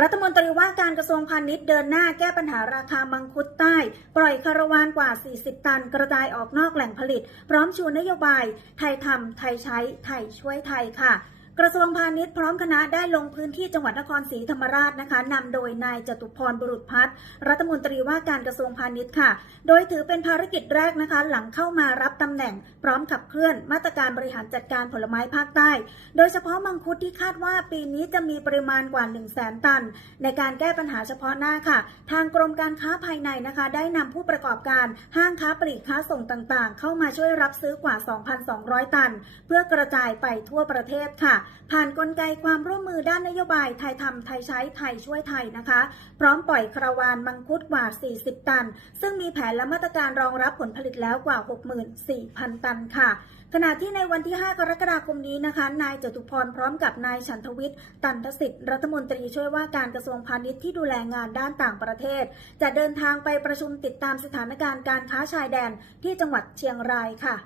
รัฐมนตรีว่าการกระทรวงพาณิชย์เดินหน้าแก้ปัญหาราคามังคุดใต้ ปล่อยคาราวานกว่า 40 ตันกระจายออกนอกแหล่งผลิต พร้อมชูนโยบาย ไทยทำไทยใช้ ไทยช่วยไทยค่ะ กระทรวงพาณิชย์พร้อมคณะได้ลงพื้นที่จังหวัดนครศรีธรรมราชนะคะนำโดยนายจตุพรบุรุษพัฒน์รัฐมนตรีว่าการกระทรวงพาณิชย์ค่ะ โดยถือเป็นภารกิจแรกนะคะ หลังเข้ามารับตำแหน่ง พร้อมขับเคลื่อนมาตรการบริหารจัดการผลไม้ภาคใต้ โดยเฉพาะมังคุดที่คาดว่าปีนี้จะมีปริมาณกว่า 1 0 0 0 0แสนตัน ในการแก้ปัญหาเฉพาะหน้าค่ะ ทางกรมการค้าภายในนะคะ ได้นำผู้ประกอบการห้างค้าปลีกค้าส่งต่างๆ เข้ามาช่วยรับซื้อกว่า 2,200 ตัน เพื่อกระจายไปทั่วประเทศค่ะผ่านนกลไกความร่วมมือด้านนโยบายไทยทำไทยใช้ไทยช่วยไทยนะคะ พร้อมปล่อยคาราวานมังคุดกว่า 40 ตัน ซึ่งมีแผนและมาตรการรองรับผลผลิตแล้วกว่า 64,000 ตันค่ะขณะที่ในวันที่ 5 กรกฎาคมนี้นะคะ นายจตุพรพร้อมกับนายฉันทวิทย์ ตันทสิทธิ์ รัฐมนตรีช่วยว่าการกระทรวงพาณิชย์ที่ดูแลงานด้านต่างประเทศ จะเดินทางไปประชุมติดตามสถานการณ์การค้าชายแดนที่จังหวัดเชียงรายค่ะ